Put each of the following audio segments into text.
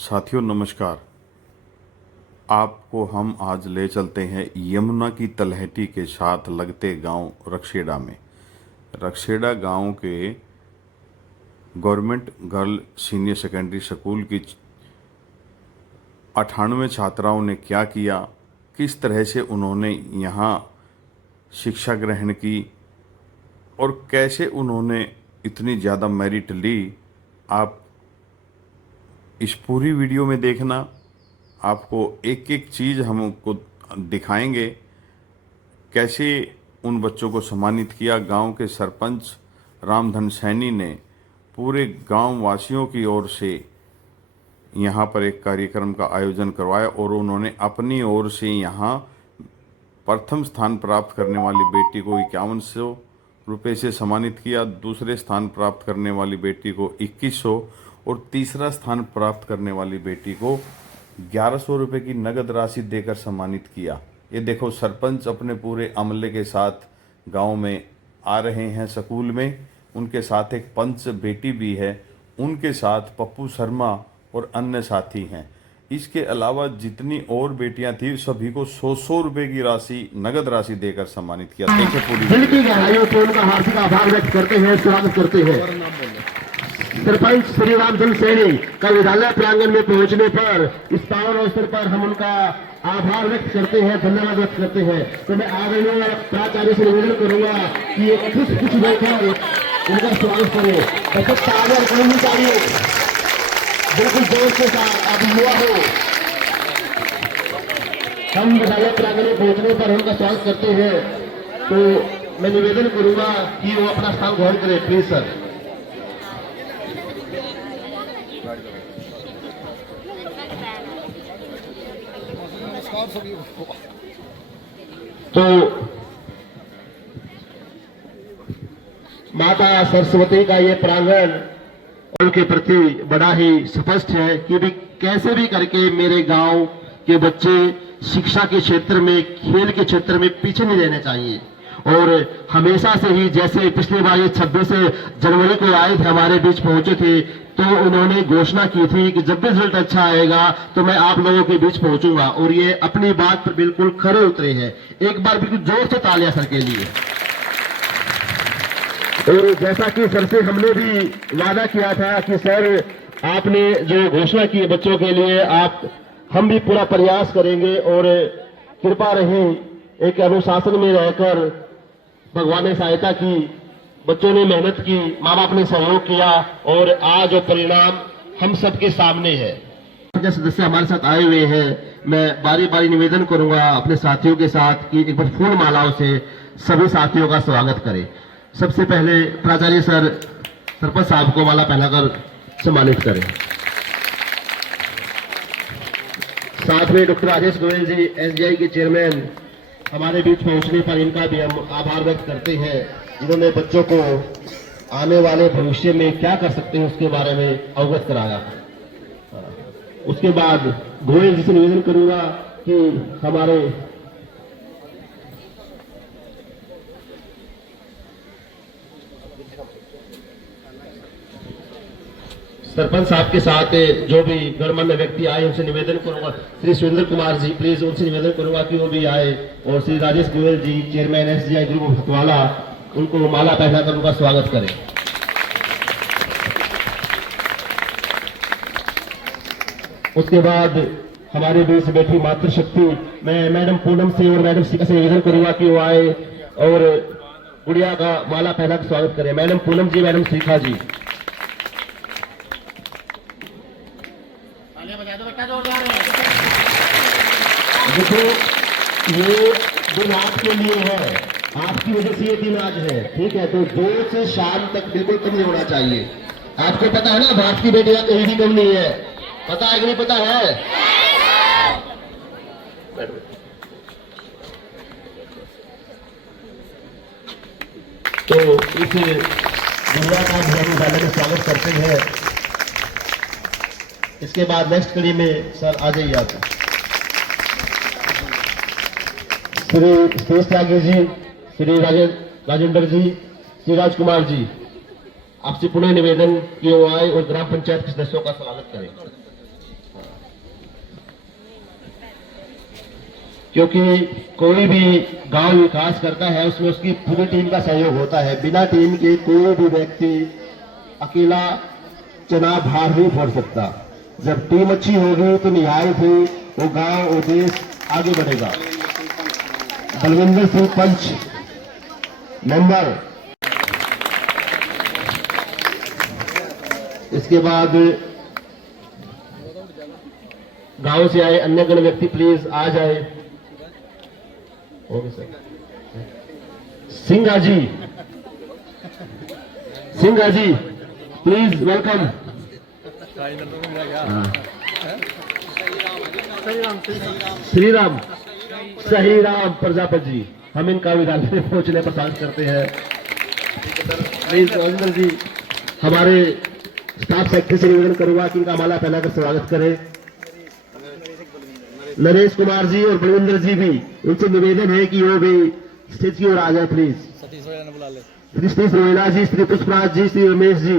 साथियों नमस्कार। आपको हम आज ले चलते हैं यमुना की तलहटी के साथ लगते गांव रखसेड़ा में। रखसेड़ा गांव के government girl senior secondary school की 98 छात्राओं ने क्या किया, किस तरह से उन्होंने यहाँ शिक्षा ग्रहण की और कैसे उन्होंने इतनी ज़्यादा मेरिट ली, आप इस पूरी वीडियो में देखना। आपको एक एक चीज़ हमको दिखाएंगे, कैसे उन बच्चों को सम्मानित किया। गांव के सरपंच रामधन सैनी ने पूरे गांव वासियों की ओर से यहाँ पर एक कार्यक्रम का आयोजन करवाया और उन्होंने अपनी ओर से यहाँ प्रथम स्थान प्राप्त करने वाली बेटी को 5100 रुपये से सम्मानित किया, दूसरे स्थान प्राप्त करने वाली बेटी को 2100 और तीसरा स्थान प्राप्त करने वाली बेटी को 1100 रुपये की नगद राशि देकर सम्मानित किया। ये देखो, सरपंच अपने पूरे अमले के साथ गांव में आ रहे हैं स्कूल में। उनके साथ एक पंच बेटी भी है, उनके साथ पप्पू शर्मा और अन्य साथी हैं। इसके अलावा जितनी और बेटियां थी सभी को 100 रुपये की राशि नगद राशि देकर सम्मानित किया। देखिए पूरी दिल की गहराइयों से उनका हार्दिक आभार व्यक्त करते हैं, स्वागत करते हैं। सरपंच श्री रामधन सैनी का विद्यालय प्रांगण में पहुंचने पर इस पावन अवसर पर हम उनका आभार व्यक्त करते हैं, धन्यवाद व्यक्त करते हैं। तो मैं आदरणीय प्राचार्य से निवेदन करूंगा कि ये कुछ बैठकर उनका स्वागत करें। बिल्कुल जोर के साथ आप युवा हो, हम विद्यालय प्रांगण में पहुंचने पर उनका स्वागत करते हैं। तो मैं निवेदन करूंगा कि वो अपना स्थान ग्रहण करें, प्लीज सर। तो माता सरस्वती का ये प्रांगण उनके प्रति बड़ा ही स्पष्ट है कि भी कैसे भी करके मेरे गांव के बच्चे शिक्षा के क्षेत्र में, खेल के क्षेत्र में पीछे नहीं रहने चाहिए। और हमेशा से ही, जैसे पिछली बार ये 26 जनवरी को आए थे, हमारे बीच पहुंचे थे, तो उन्होंने घोषणा की थी कि जब भी रिजल्ट अच्छा आएगा तो मैं आप लोगों के बीच पहुंचूंगा, और ये अपनी बात पर बिल्कुल खरे उतरे हैं। एक बार बिल्कुल जोर से तालियां सर के लिए। और जैसा कि सर से हमने भी वादा किया था कि सर आपने जो घोषणा की बच्चों के लिए, हम भी पूरा प्रयास करेंगे और कृपा रहे एक अनुशासन में रहकर भगवान ने सहायता की, बच्चों ने मेहनत की, माँ बाप ने सहयोग किया और आज जो परिणाम हम सबके सामने है। सदस्य हमारे साथ आए हुए हैं, मैं बारी बारी निवेदन करूंगा अपने साथियों के साथ कि एक बार फूल मालाओं से सभी साथियों का स्वागत करें। सबसे पहले प्राचार्य सर सरपंच साहब को माला पहनाकर सम्मानित करें। साथ में डॉक्टर राजेश गोयल जी एसजीआई के चेयरमैन हमारे बीच पहुंचने पर इनका भी हम आभार व्यक्त करते हैं, जिन्होंने बच्चों को आने वाले भविष्य में क्या कर सकते हैं उसके बारे में अवगत कराया। उसके बाद गोयल जी से निवेदन करूंगा कि हमारे सरपंच साहब के साथ जो भी गणमान्य व्यक्ति आए उनसे निवेदन करूंगा, श्री सुरेंद्र कुमार जी प्लीज, उनसे निवेदन करूंगा कि वो भी आए, और श्री राजेश गोयल जी चेयरमैन एसजीआई ग्रुप हतवाला, उनको माला पहनाकर उनका स्वागत करें। उसके बाद हमारे बीच बैठी मातृशक्ति, मैं मैडम पूनम से और मैडम सीखा से निवेदन करूंगा कि वो आए और गुड़िया का माला पहनाकर स्वागत करें। मैडम पूनम जी, मैडम सीखा जी। देखो, ये दिन आपके लिए है, आपकी वजह से ये दिन आज है, ठीक है? तो 2 से शाम तक बिल्कुल कम नहीं होना चाहिए। आपको पता है ना, भारत की बेटियां कहीं भी कम नहीं है, पता है कि नहीं पता है? तो इस दुनिया का हम में स्वागत करते हैं। इसके बाद नेक्स्ट कड़ी में सर आ जाइए आप। श्री सुरेश त्यागी जी, श्री राजेंद्र जी, श्री राजकुमार जी, आपसे पुनः निवेदन कि वो आए और ग्राम पंचायत के सदस्यों का स्वागत करें। क्योंकि कोई भी गांव विकास करता है उसमें उसकी पूरी टीम का सहयोग होता है। बिना टीम के कोई भी व्यक्ति अकेला चुनाव हार नहीं फोड़ सकता। जब टीम अच्छी होगी तो निहायत ही वो गांव वो देश आगे बढ़ेगा। बलविंदर सिंह पंच मेंबर, इसके बाद गांव से आए अन्य गण व्यक्ति प्लीज आ जाए। Okay sir. Singha ji, Singha ji please welcome. Shri Ram Sahi Ram Prajapati ji, हम इनका विधान में पहुंचने पर सांस करते हैं। प्लीज रविंद्र जी हमारे स्टाफ सेक्रेटरी से निवेदन करूंगा कि इनका माला पहनाकर स्वागत करें। नरेश कुमार जी और बलविंदर जी भी, उनसे निवेदन है कि वो भी स्टेज की ओर आ जाए प्लीज। श्री सतीश रोहिला जी, श्री पुष्पराज जी, श्री रमेश जी,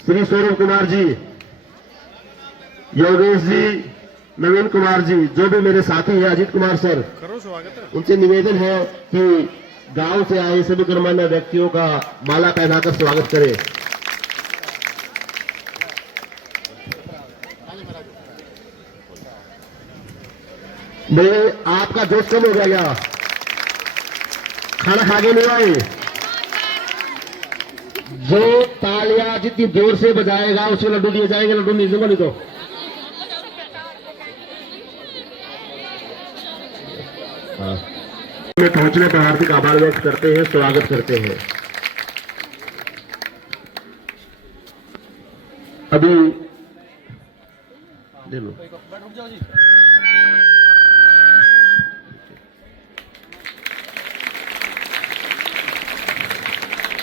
श्री सौरभ कुमार जी, योगेश जी, नवीन कुमार जी, जो भी मेरे साथी हैं, अजीत कुमार सर, उनसे निवेदन है कि गांव से आए सभी गणमान्य व्यक्तियों का माला पहनाकर स्वागत करें। मैं आपका जोश कम हो गया क्या? खाना खा के नहीं आए? जो तालियां जितनी जोर से बजाएगा उसको लड्डू दिए जाएंगे। लड्डू नहीं दूंगा नहीं तो। में पहुंचने पर हार्दिक आभार व्यक्त करते हैं, स्वागत करते हैं। अभी ले लो।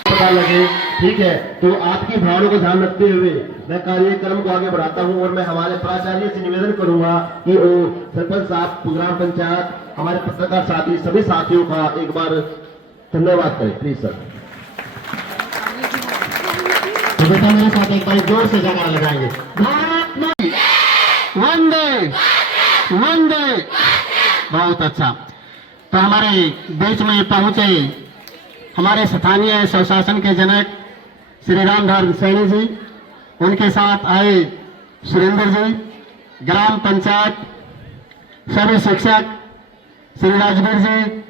पता लगे, ठीक है, तो आपकी भावनाओं को ध्यान रखते हुए मैं कार्यक्रम को आगे बढ़ाता हूं और मैं हमारे प्राचार्य से निवेदन करूंगा कि वो सरपंच साहब, ग्राम पंचायत, हमारे पत्रकार साथी, सभी साथियों का एक बार धन्यवाद करें प्लीज सर। तो बेटा मेरे साथ एक बार जोर से जयकारा लगाएंगे। भारत माता वंदे वंदे। बहुत अच्छा। तो हमारे बीच में पहुंचे हमारे स्थानीय स्वशासन के जनक श्री रामधर सैनी जी, उनके साथ आए सुरेंद्र जी, ग्राम पंचायत, सभी शिक्षक श्री राजवीर जी,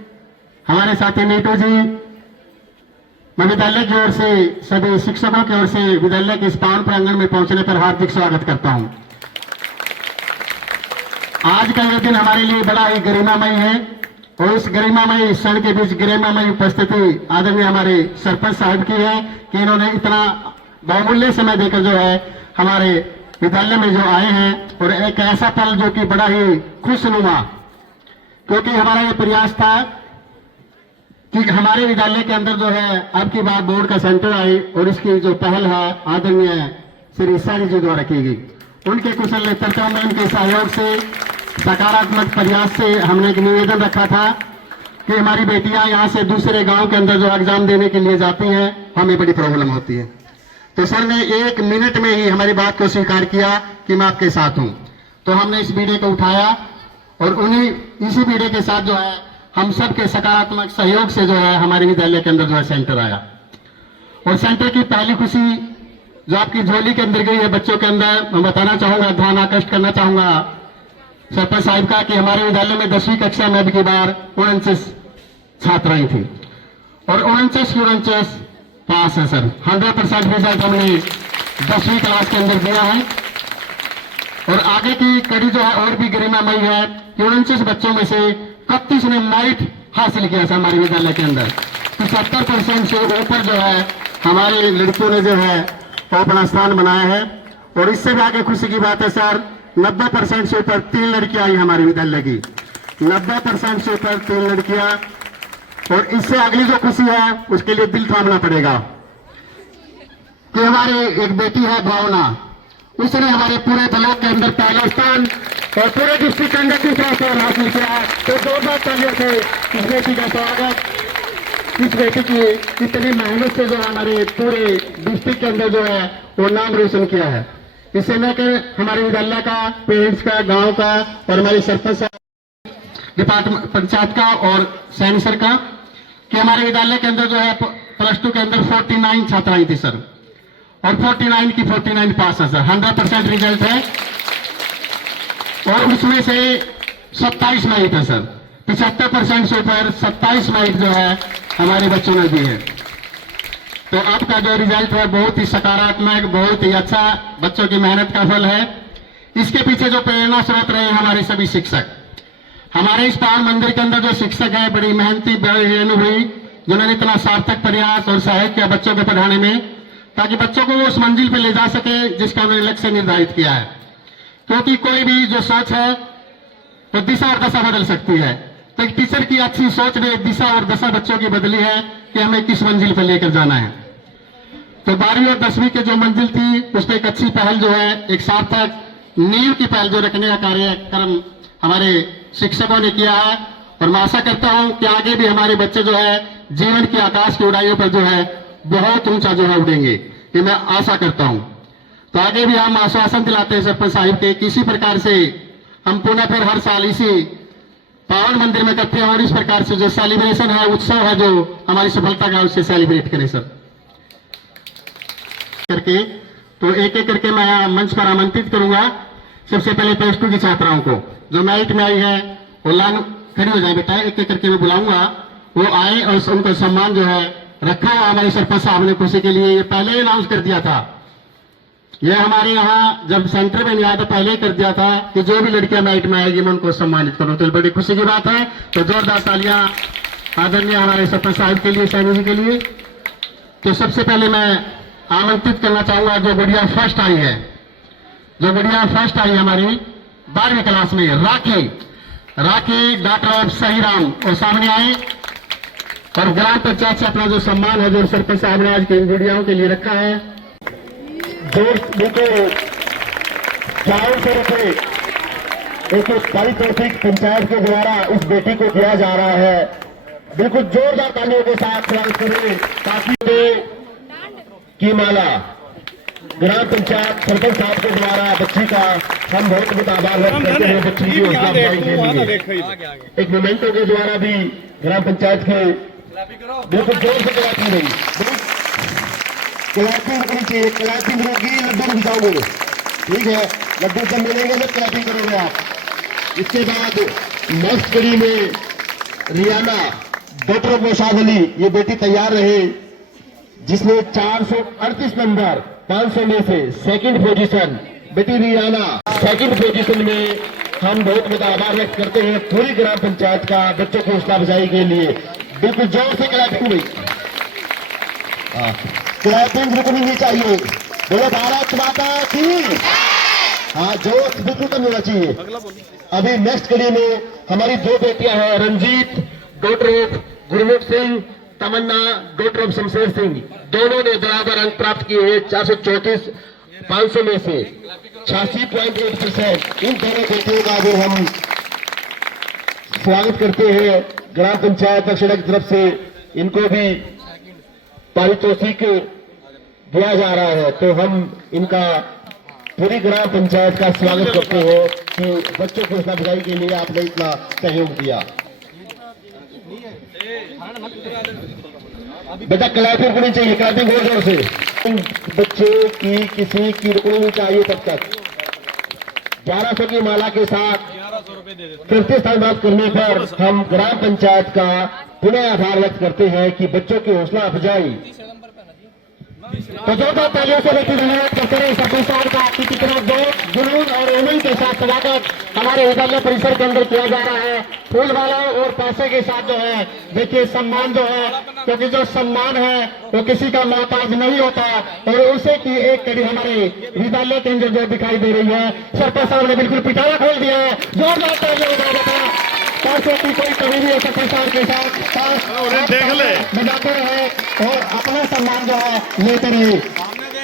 हमारे साथी नीटू जी, मैं विद्यालय की ओर से सभी शिक्षकों की ओर से विद्यालय के इस पावन प्रांगण में पहुंचने पर हार्दिक स्वागत करता हूं। आज का यह दिन हमारे लिए बड़ा ही गरिमामय है और इस गरिमामय क्षण के बीच गरिमामय उपस्थिति आदरणीय हमारे सरपंच साहब की है कि इन्होंने इतना बहुमूल्य समय देकर जो है हमारे विद्यालय में जो आए हैं और एक ऐसा पल जो कि बड़ा ही खुशनुमा, क्योंकि हमारा ये प्रयास था कि हमारे विद्यालय के अंदर जो है अब की बार बोर्ड का सेंटर आए और इसकी जो पहल है आदरणीय श्री सानी जी द्वारा की गई। उनके कुशल नेतृत्व में, उनके सहयोग से, सकारात्मक प्रयास से हमने एक निवेदन रखा था कि हमारी बेटियां यहाँ से दूसरे गांव के अंदर जो एग्जाम देने के लिए जाती हैं, हमें बड़ी प्रॉब्लम होती है। तो सर ने 1 मिनट में ही हमारी बात को स्वीकार किया कि मैं आपके साथ हूं। तो हमने इस बीड़े को उठाया और इसी बीड़े के साथ जो है हम सब के सकारात्मक सहयोग से जो है हमारे विद्यालय के अंदर जो है सेंटर आया। और सेंटर की पहली खुशी जो आपकी झोली के अंदर गई है बच्चों के अंदर, मैं बताना चाहूंगा, ध्यान आकृष्ट करना चाहूंगा सरपंच साहिब का कि हमारे विद्यालय में 10वीं कक्षा में अब की बार 49 छात्राएं थी और 49 पास है सर। 100% रिजल्ट हमने 10वीं क्लास के अंदर दिया है। और आगे की कड़ी जो है और भी गरिमामयी है कि 49 बच्चों में से 31 ने मेरिट हासिल किया सर हमारे विद्यालय के अंदर। 70% से ऊपर जो है हमारे लड़कियों ने जो है वो अपना स्थान बनाया है। और इससे भी आगे खुशी की बात है सर, 90% से ऊपर 3 लड़कियां आई हमारे विद्यालय की, 90% से ऊपर 3 लड़कियां। और इससे अगली जो खुशी है उसके लिए दिल थामना पड़ेगा कि हमारी एक बेटी है भावना, उसने हमारे पूरे ब्लॉक के अंदर पहला स्थान और पूरे डिस्ट्रिक्ट के अंदर दूसरा स्थान हासिल किया। तो जोरदार तालियों से इस बेटी का स्वागत। इस बेटी की इतनी मेहनत से जो हमारे पूरे डिस्ट्रिक्ट के अंदर जो है वो नाम रोशन किया है। इससे लेकर हमारे विद्यालय का, पेरेंट्स का, गांव का और हमारे सरपंच डिपार्टमेंट पंचायत का और सैनी सर का, कि हमारे विद्यालय के अंदर जो है +2 के अंदर 49 छात्राएं थी सर, और 49 की 49 पास है सर, 100% रिजल्ट है। और उसमें से 27 मेरिट है सर, 75% से ऊपर 27 मेरिट जो है हमारे बच्चों ने दी है। तो आपका जो रिजल्ट है बहुत ही सकारात्मक, बहुत ही अच्छा, बच्चों की मेहनत का फल है। इसके पीछे जो प्रेरणा स्रोत रहे हैं हमारे सभी शिक्षक, हमारे इस पावन मंदिर के अंदर जो शिक्षक है बड़ी मेहनती, बड़ी अनुभवी, जिन्होंने इतना सार्थक प्रयास और सहायक किया बच्चों को पढ़ाने में, ताकि बच्चों को वो उस मंजिल पर ले जा सके जिसका उन्होंने लक्ष्य निर्धारित किया है। क्योंकि कोई भी जो सोच है वो दिशा और दशा बदल सकती है। तो एक टीचर की अच्छी सोच ने दिशा और दशा बच्चों की बदली है कि हमें किस मंजिल पर लेकर जाना है। तो 12वीं और 10वीं की जो मंजिल थी उस पर एक अच्छी पहल जो है, एक सार्थक नींव की पहल जो रखने का कार्यक्रम हमारे शिक्षकों ने किया है। और मैं आशा करता हूं कि आगे भी हमारे बच्चे जो है जीवन की आकाश की उड़ाइयों पर जो है बहुत ऊंचा जो है उड़ेंगे, ये मैं आशा करता हूं। तो आगे भी हम आश्वासन दिलाते हैं सरपंच साहिब के, किसी प्रकार से हम पुनः फिर हर साल इसी पावन मंदिर में करते हैं और इस प्रकार से जो सेलिब्रेशन है, उत्सव है जो हमारी सफलता का, उससे सेलिब्रेट करें सर करके। तो एक एक करके मैं मंच पर आमंत्रित करूंगा। सबसे पहले +2 की छात्राओं को जो मेरिट में आई है वो लाइन खड़ी हो जाए बेटा, एक एक करके मैं बुलाऊंगा, वो आए और उनको सम्मान जो है रखा हुआ हमारे सरपंच साहब ने खुशी के लिए, ये पहले ही अनाउंस कर दिया था। ये हमारे यहाँ जब सेंटर में नहीं आया था पहले ही कर दिया था कि जो भी लड़कियां मेरिट में आएगी मैं उनको सम्मानित करूं। तो बड़ी खुशी की बात है। तो जोरदार तालियां आदरणीय हमारे सरपंच साहब के लिए, सैनी जी के लिए। तो सबसे पहले मैं आमंत्रित करना चाहूंगा जो गुड़िया फर्स्ट आई है, जो गुड़िया फर्स्ट आई हमारी 12वीं क्लास में, राखी डॉक्टर सहीराम, और सामने आए और ग्राम पंचायत से अपना जो सम्मान है जो सरपंच साहब ने आज के गुड़ियाओं के लिए रखा है, बिल्कुल 400 रुपए एक पारितोषिक पंचायत के द्वारा उस बेटी को दिया जा रहा है। बिल्कुल जोरदार तालियों के साथ स्वागत करें। ताकि की माला ग्राम पंचायत सरपंच साहब के द्वारा बच्ची का हम बहुत आभार व्यक्त करते हैं। बच्ची की हौसला अफजाई के लिए एक मोमेंटो के द्वारा भी ग्राम पंचायत के बिल्कुल जोर से क्लैपिंग रही, क्लैपिंग करनी चाहिए, क्लैपिंग होगी लड्डू रुक जाओगे, ठीक है, लड्डू जब मिलेंगे तो क्लैपिंग करोगे आप। इसके बाद नेक्स्ट कड़ी में रियाना डॉक्टर मोशाद अली, ये बेटी तैयार रहे जिसने 438 नंबर 500 में से सेकंड पोजीशन, बेटी रियाना सेकंड पोजीशन में। हम बहुत आभार व्यक्त करते हैं पूरी ग्राम पंचायत का बच्चों की हौसला अफजाई के लिए। बिल्कुल जोर से क्लैपिंग हुई, क्लैपिंग रुकनी नहीं चाहिए। बोलो भारत माता की, हाँ जोर बिल्कुल कम होना चाहिए। अभी नेक्स्ट कड़ी में हमारी 2 बेटियां हैं, रंजीत डॉक्टर गुरमुख सिंह, तमन्ना डॉक्टर शमशेर सिंह, दोनों ने बराबर अंक प्राप्त किए हैं 434 500 में से 86.8%। इन दोनों बेटियों का भी हम स्वागत करते हैं ग्राम पंचायत दक्षिणा की तरफ से। इनको भी पारितोषिक दिया जा रहा है, तो हम इनका पूरी ग्राम पंचायत का स्वागत करते हैं कि बच्चों की हौसला अफजाई के लिए आपने इतना सहयोग दिया। बेटा क्लैपिंग होनी चाहिए, क्लैपिंग हो जोर से। बच्चों की किसी की रुकनी नहीं चाहिए तब तक। 1100 की माला के साथ तृतीय स्थान प्राप्त करने पर हम ग्राम पंचायत का पुनः आभार व्यक्त करते हैं कि बच्चों की हौसला अफजाई। तो जोरदार तालियों से व्यक्ति धन्यवाद करते रहे सरपंच साहब का कि कितना जुनून और उमंग के साथ स्वागत हमारे विद्यालय परिसर के अंदर किया जा रहा है। फूल वाला और पैसे के साथ जो है देखिए सम्मान जो है, क्योंकि जो सम्मान है वो किसी का मोहताज नहीं होता। और उसे की एक कड़ी हमारे विद्यालय के अंदर जो दिखाई दे रही है, सरपंच साहब ने बिल्कुल पिटारा खोल दिया है। जोरदार तालियों का बताया पैसे की कोई कमी भी है, सरपंच साहब के साथ देख ले बजाते रहे और अपना सम्मान जो है लेते रहे।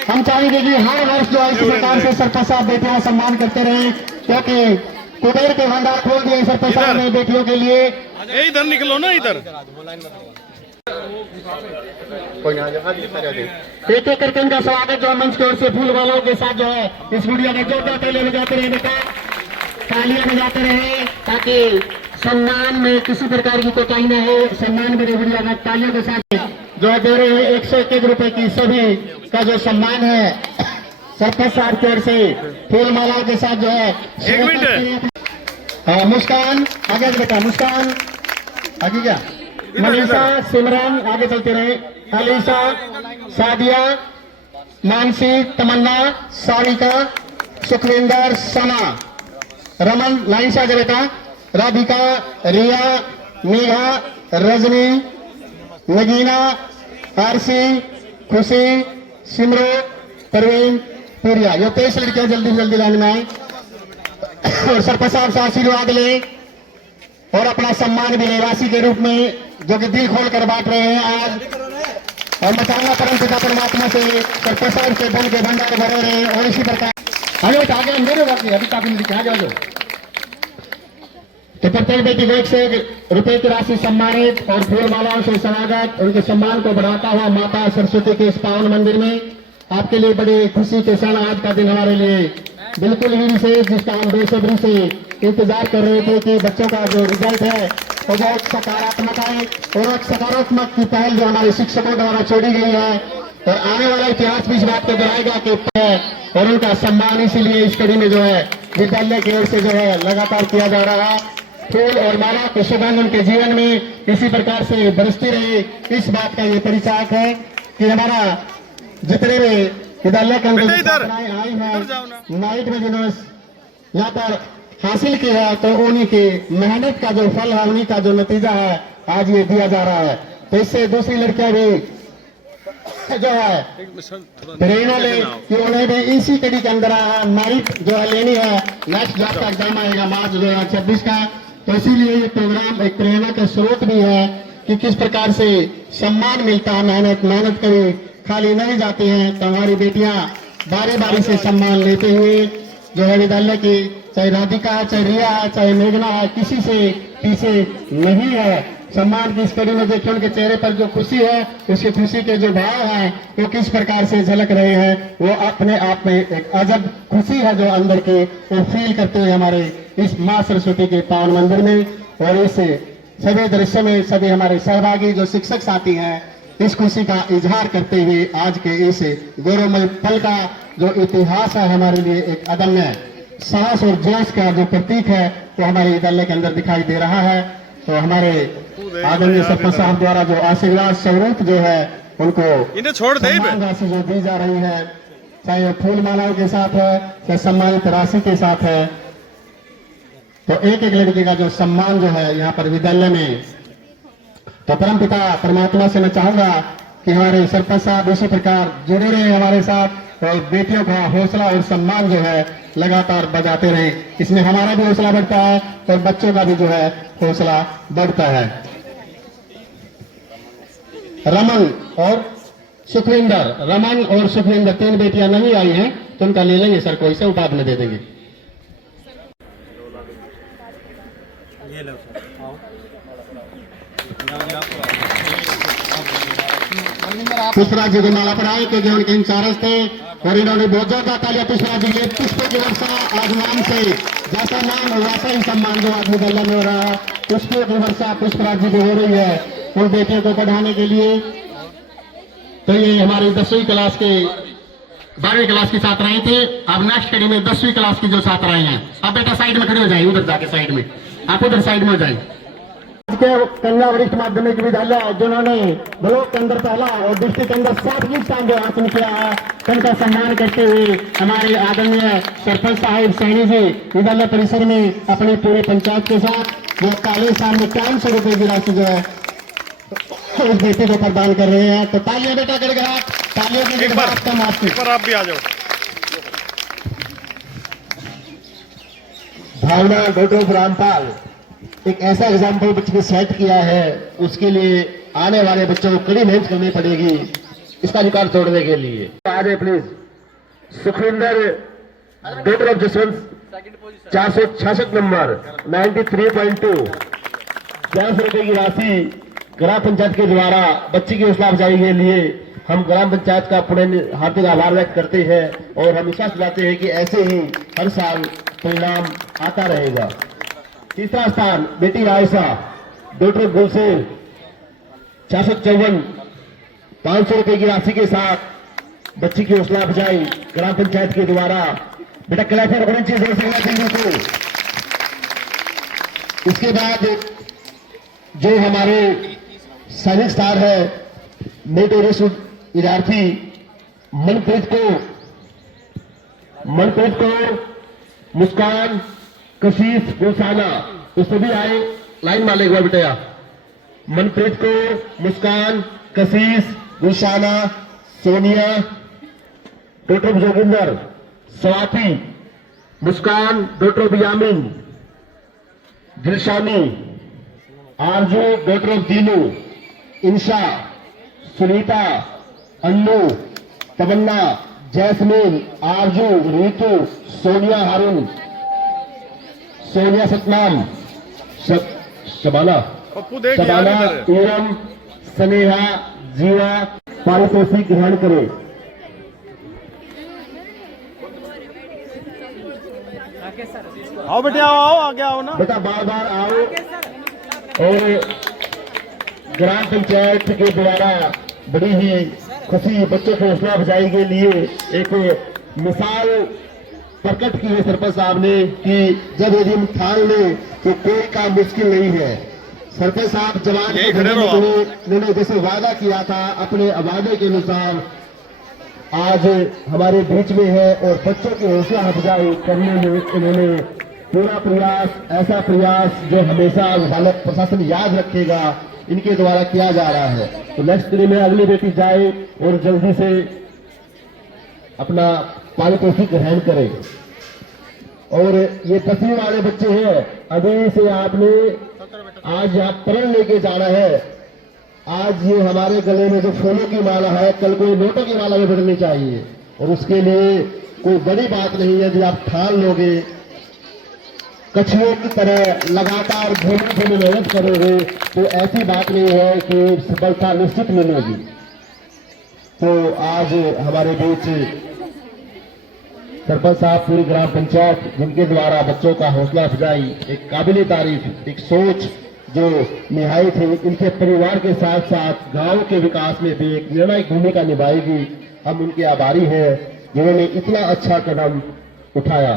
हम चाहेंगे कि हर वर्ष जो है इस प्रकार से सरपंच साहब बेटियों का सम्मान करते रहे, क्योंकि कुबेर के भंडार खोल दिए सरपंच साहब ने बेटियों के लिए। इधर निकलो ना, इधर एक एक करके इनका स्वागत जो मंच की ओर से फूल वालों के साथ जो है इस वीडियो में जोरदार तालियां बजाते रहे बेटा, तालियां बजाते रहे ताकि सम्मान में किसी प्रकार की कोताही न हो। सम्मान बड़े वीडियो में तालियों के साथ जो है दे रहे हैं 101 रुपए की सभी का जो सम्मान है सरपंच साहब की ओर से फूल मालाओं के साथ जो है मुस्कान आगे बेटा, मुस्कान आगे क्या, मनीषा, सिमरन आगे चलते रहे, अलीशा, सादिया, मानसी, तमन्ना, सारिका, सुखविंदर, सना, रमन लाइन से आगे बेटा, राधिका, रिया, नेहा, रजनी, नगीना, आरसी, खुशी, सिमरो, परवीन, पूरिया। ये 23 लड़कियां जल्दी से जल्दी लाइन में आए और सरपंच साहब से आशीर्वाद ले और अपना सम्मान भी ले राशि के रूप में जो कि दिल खोल कर बांट रहे हैं आज। और मचाना परम पिता परमात्मा से सरपंच साहब से धन के भंडार भरे रहे और इसी प्रकार आगे अंधेरे बाकी अभी काफी मिलती आगे आगे। तो प्रत्येक बेटी को 101 रुपए की राशि सम्मानित और फूल मालाओं से स्वागत, उनके सम्मान को बढ़ाता हुआ माता सरस्वती के इस पावन मंदिर में आपके लिए बड़ी खुशी के क्षण आज का दिन हमारे लिए बिल्कुल ही विशेष, जिसका हम बेसब्री से इंतजार कर रहे थे कि बच्चों का जो रिजल्ट है वो बहुत सकारात्मक है और एक सकारात्मक की पहल जो हमारे शिक्षकों द्वारा छोड़ी गई है और आने वाला इतिहास भी इस बात को दोहराएगा कि और उनका सम्मान इसीलिए इस कड़ी में जो है विद्यालय की ओर से जो है लगातार किया जा रहा है। फूल और माला के सुगंध उनके जीवन में इसी प्रकार से बरसती रहे, इस बात का ये परिचायक है कि हमारा जितने भी विद्यालय के अंदर छात्राएं आई हैं नाइट में जिन्होंने यहाँ पर हासिल किया है तो उन्हीं की मेहनत का जो फल है, उन्हीं का जो नतीजा है आज ये दिया जा रहा है। तो इससे दूसरी लड़कियां भी जो है प्रेरणा ले कि उन्हें भी इसी कड़ी के अंदर नाइट जो है लेनी है। नेक्स्ट क्लास का एग्जाम आएगा मार्च 2026 का, तो इसीलिए ये प्रोग्राम एक प्रेरणा का स्रोत भी है कि किस प्रकार से सम्मान मिलता है। मेहनत करी खाली नहीं जाती हैं, तो हमारी बेटियां बारी बारी से सम्मान लेते हुए जो है विद्यालय की, चाहे राधिका है, चाहे रिया है, चाहे मेघना है, किसी से पीछे नहीं है। सम्मान की इस कड़ी में देखिए उनके चेहरे पर जो खुशी है, उसकी खुशी के जो भाव हैं वो किस प्रकार से झलक रहे हैं, वो अपने आप में एक अजब खुशी है जो अंदर के वो फील करते हुए हमारे इस माँ सरस्वती के पावन मंदिर में। और इस सभी दृश्य में सभी हमारे सहभागी जो शिक्षक साथी हैं इस खुशी का इजहार करते हुए आज के इस गौरवमय पल का जो इतिहास है हमारे लिए एक अदम्य साहस और जोश का जो प्रतीक है वो हमारे विद्यालय के अंदर दिखाई दे रहा है। तो हमारे आदरणीय सरपंच साहब द्वारा जो आशीर्वाद स्वरूप जो है उनको इन्हें छोड़ दे सम्मान राशि जो दी जा रही है, चाहे फूल मालाओं के साथ है चाहे सम्मानित राशि के साथ है, तो एक एक लड़के का जो सम्मान जो है यहाँ पर विद्यालय में, तो परमपिता परमात्मा से मैं चाहूंगा कि हमारे सरपंच साहब इसी प्रकार जुड़े रहे हमारे साथ और बेटियों का हौसला और सम्मान जो है लगातार बजाते रहे। इसमें हमारा भी हौसला बढ़ता है और बच्चों का भी जो है हौसला बढ़ता है। रमन और सुखविंदर 3 बेटियां नहीं आई हैं तो उनका ले लेंगे सर, कोई से उपाध में दे देंगे। पुष्पराज जी को माला पढ़ाए क्योंकि उनके इंचार्ज थे और इन्होंने बहुत जोरदार तालियां पुष्पराज जी के पुष्प की वर्षा आसमान से जैसा नाम वैसा ही सम्मान जो आज विद्यालय में हो रहा है। पुष्पों की वर्षा पुष्पराज जी को हो रही है उन बेटियों को पढ़ाने के लिए। तो ये हमारी 10वीं क्लास के 12वीं क्लास की छात्राएं थे। अब नेक्स्ट कड़ी में 10वीं क्लास की जो छात्राएं हैं, अब बेटा साइड में खड़े हो जाए, उधर जाके साइड में, आप उधर साइड में हो जाए। के कन्या वरिष्ठ माध्यमिक विद्यालय जिन्होंने ब्लॉक के अंदर पहला और डिस्ट्रिक्ट के अंदर 7वीं स्थान जो हासिल किया है, उनका सम्मान करते हुए हमारे आदरणीय सरपंच साहिब सैनी जी विद्यालय परिसर में अपनी पूरी पंचायत के साथ वो काले साल में 500 रुपए की राशि जो है उस बेटे को प्रदान कर रहे हैं। तो तालियां बेटा करेगा, तालियों की एक बार आप भी आ जाओ। भावना डॉक्टर रामपाल एक ऐसा एग्जाम्पल बच्चे ने सेट किया है, उसके लिए आने वाले बच्चों को कड़ी मेहनत करनी पड़ेगी इसका रिकॉर्ड तोड़ने के लिए। आ जाए please. Sukhvinder daughter of Jaswant 466 number 93.2 ₹50 की राशि ग्राम पंचायत के द्वारा बच्ची की हौसला अफजाई के लिए हम ग्राम पंचायत का पुणे हार्दिक आभार व्यक्त करते हैं और हम विश्वास दिलाते हैं कि ऐसे ही हर साल परिणाम आता रहेगा। तीसरा स्थान बेटी आयशा डॉक्टर गुलसेन 454 500 रुपए की राशि के साथ बच्ची की हौसला अफजाई ग्राम पंचायत के द्वारा। बेटा कलेक्टर बड़ी चीज हो सकना को। इसके बाद जो हमारे सैनिक स्टार है मेरिटोरियस विद्यार्थी मनप्रीत को मुस्कान कशीफ गुलसाना, तो सभी आए लाइन मार लेगा बेटा। मनप्रीत को मुस्कान कशीफ गुलशाना सोनिया डॉक्टर जोगिंदर स्वाति मुस्कान डॉक्टर यामिन दिलशानी आरजू डॉक्टर दीनू इंशा सुनीता अन्नू तमन्ना जैस्मीन आरजू रीतू सोनिया हारून सोनिया सतनाम शबाना पप्पू देख यार शबाना इधर। इरम स्नेहा जीवा पारितोषिक ग्रहण करें। आओ बेटे आओ आगे आओ ना। बेटा बार बार आओ। और ग्राम पंचायत के द्वारा बड़ी ही खुशी बच्चों को हौसला अफजाई के लिए एक मिसाल प्रकट की है सरपंच साहब ने कि जब यदि हम ठान लें तो कोई काम मुश्किल नहीं है। सरपंच साहब जवान यही खड़े रहो आप। उन्होंने जैसे वादा किया था अपने वादे के अनुसार आज हमारे बीच में है और बच्चों की हौसला अफजाई करने में इन्होंने पूरा प्रयास, ऐसा प्रयास जो हमेशा विद्यालय प्रशासन याद रखेगा, इनके द्वारा किया जा रहा है। तो नेक्स्ट दिन में अगली बेटी जाए और जल्दी से अपना पारितोषिक ग्रहण करे। और ये 10वीं वाले बच्चे हैं, अभी से आपने आज आप प्रण लेके जाना है। आज ये हमारे गले में जो फूलों की माला है कल कोई नोटों की माला में बदलनी चाहिए और उसके लिए कोई बड़ी बात नहीं है। यदि आप ठान लोगे कछुओं की तरह लगातार घूमे मेहनत करोगे तो ऐसी बात नहीं है कि सफलता निश्चित मिलेगी। तो आज हमारे बीच सरपंच साहब पूरी ग्राम पंचायत जिनके द्वारा बच्चों का हौसला अफजाई एक काबिल तारीफ एक सोच जो निभाई थी, इनके परिवार के साथ साथ गांव के विकास में भी एक निर्णायक भूमिका निभाएगी। हम उनके आभारी हैं जिन्होंने इतना अच्छा कदम उठाया।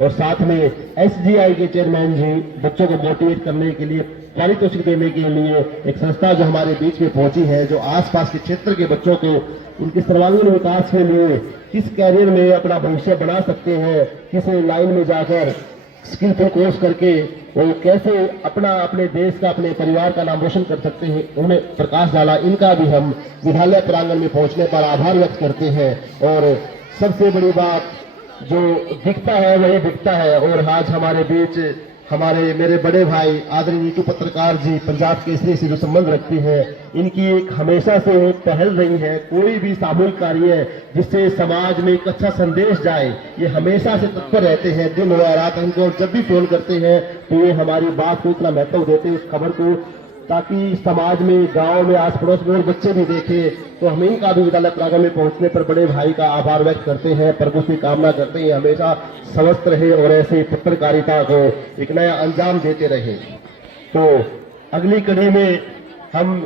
और साथ में एसजीआई के चेयरमैन जी बच्चों को मोटिवेट करने के लिए पारितोषिक देने के लिए एक संस्था जो हमारे बीच में पहुंची है, जो आसपास के क्षेत्र के बच्चों को उनके सर्वांगीण विकास के लिए किस कैरियर में अपना भविष्य बना सकते हैं, किस लाइन में जाकर स्किलफुल कोर्स करके वो कैसे अपने देश का अपने परिवार का नाम रोशन कर सकते हैं, उन्होंने प्रकाश डाला। इनका भी हम विद्यालय प्रांगण में पहुंचने पर आभार व्यक्त करते हैं। और सबसे बड़ी बात जो दिखता है वही दिखता है। और आज हमारे बीच हमारे मेरे बड़े भाई आदरणीय नीतू पत्रकार जी पंजाब केसरी से जो संबंध रखते हैं, इनकी एक हमेशा से एक पहल रही है कोई भी सामूहिक कार्य जिससे समाज में एक अच्छा संदेश जाए, ये हमेशा से तत्पर रहते हैं। दिन हो या रात हमको जब भी फोन करते हैं तो ये हमारी बात को इतना महत्व देते हैं उस खबर को, ताकि समाज में गांव में आस पड़ोस में और बच्चे भी देखें। तो हम इनका भी विद्यालय प्रांगण में पहुंचने पर बड़े भाई का आभार व्यक्त करते हैं, प्रभु से कामना करते हैं हमेशा स्वस्थ रहे और ऐसे पत्रकारिता को एक नया अंजाम देते रहे। तो अगली कड़ी में हम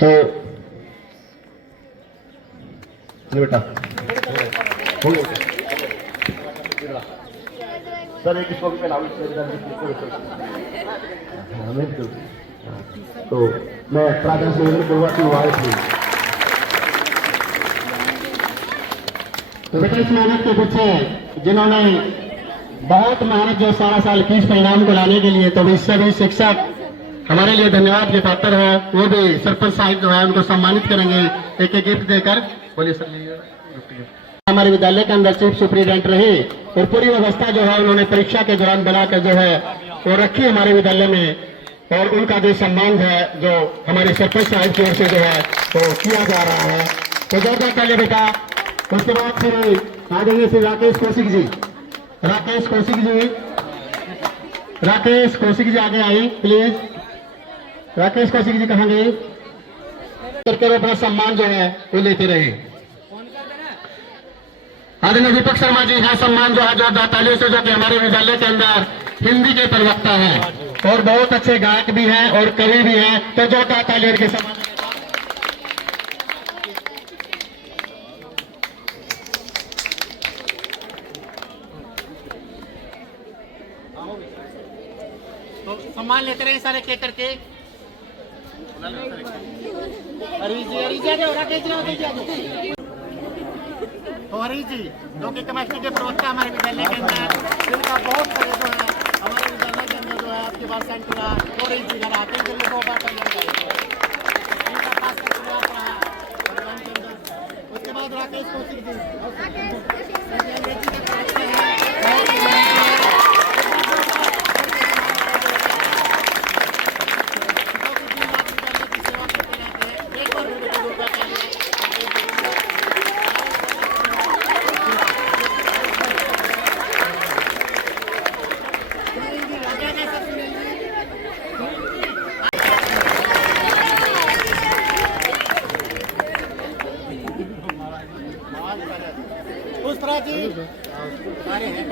तो बेटा सर एक इसको भी तो मैं प्रार्थना से बोलूंगा की आवाज थी। तो बेटा इस मेहनत के पीछे जिन्होंने बहुत मेहनत जो सारा साल की इस परिणाम को लाने के लिए, तो इससे भी शिक्षक हमारे लिए धन्यवाद के पात्र है। वो भी सरपंच साहिब जो है उनको सम्मानित करेंगे एक एक गिफ्ट देकर। बोलिए सर। हमारे विद्यालय के अंदर चीफ सुप्रिंटेंडेंट रहे और पूरी व्यवस्था जो है उन्होंने परीक्षा के दौरान बनाकर जो है वो रखी हमारे विद्यालय में, और उनका जो सम्मान है जो हमारे सरपंच साहब की ओर से जो है वो किया जा रहा है। तो जोरदार तालियां बेटा। उसके बाद फिर आदरणीय श्री राकेश कौशिक जी राकेश कौशिक जी, राकेश कौशिक जी आगे आई प्लीज। राकेश कौशिक जी कहाँ गए? करके अपना सम्मान जो है वो लेते रहे। आदरणीय दीपक शर्मा जी है सम्मान जो है जोरदार तालियों से, जो कि हमारे विद्यालय के अंदर हिंदी के प्रवक्ता हैं और बहुत अच्छे गायक भी हैं और कवि भी हैं, तो जोरदार तालियों के सम्मान। तो सम्मान लेते रहे सारे केक करके। तो हरीश जी जो कि केमिस्ट्री के प्रवक्ता हमारे विद्यालय के अंदर, जिनका बहुत सहयोग है हमारे विद्यालय के अंदर जो है आपके पास सेंटर रहा, और हरीश जी घर आते हैं दो बार कर इनका पास का शुरुआत रहा प्रोग्राम के अंदर। उसके बाद राकेश कौशिक जी अंग्रेजी के प्रवक्ता हैं। उस तरह जी सारे हैं।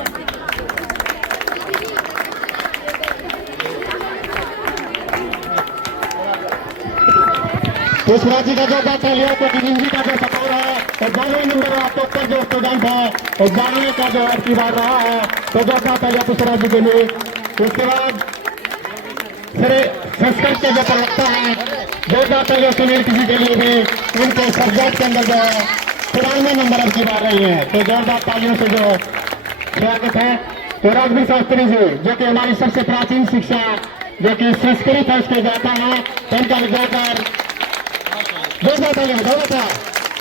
उस राजी का जो बात है लिया, क्योंकि हिंदी का जो सपोर है और 12वें नंबर आपके ऊपर जो स्टूडेंट है और 12वें का जो आपकी बार रहा है, तो जो बात है उस राजी के लिए। उसके बाद संस्कृत के जो प्रवक्ता है जो बात है जो सुनील किसी के लिए भी उनके सब्जेक्ट के अंदर जो है 93 नंबर आपकी बार रही है, तो जोरदार तालियों से जो स्वागत है। तो राजवीर शास्त्री जी जो कि हमारी सबसे प्राचीन शिक्षा जो कि संस्कृत है उसके जाता है, उनका जोरदार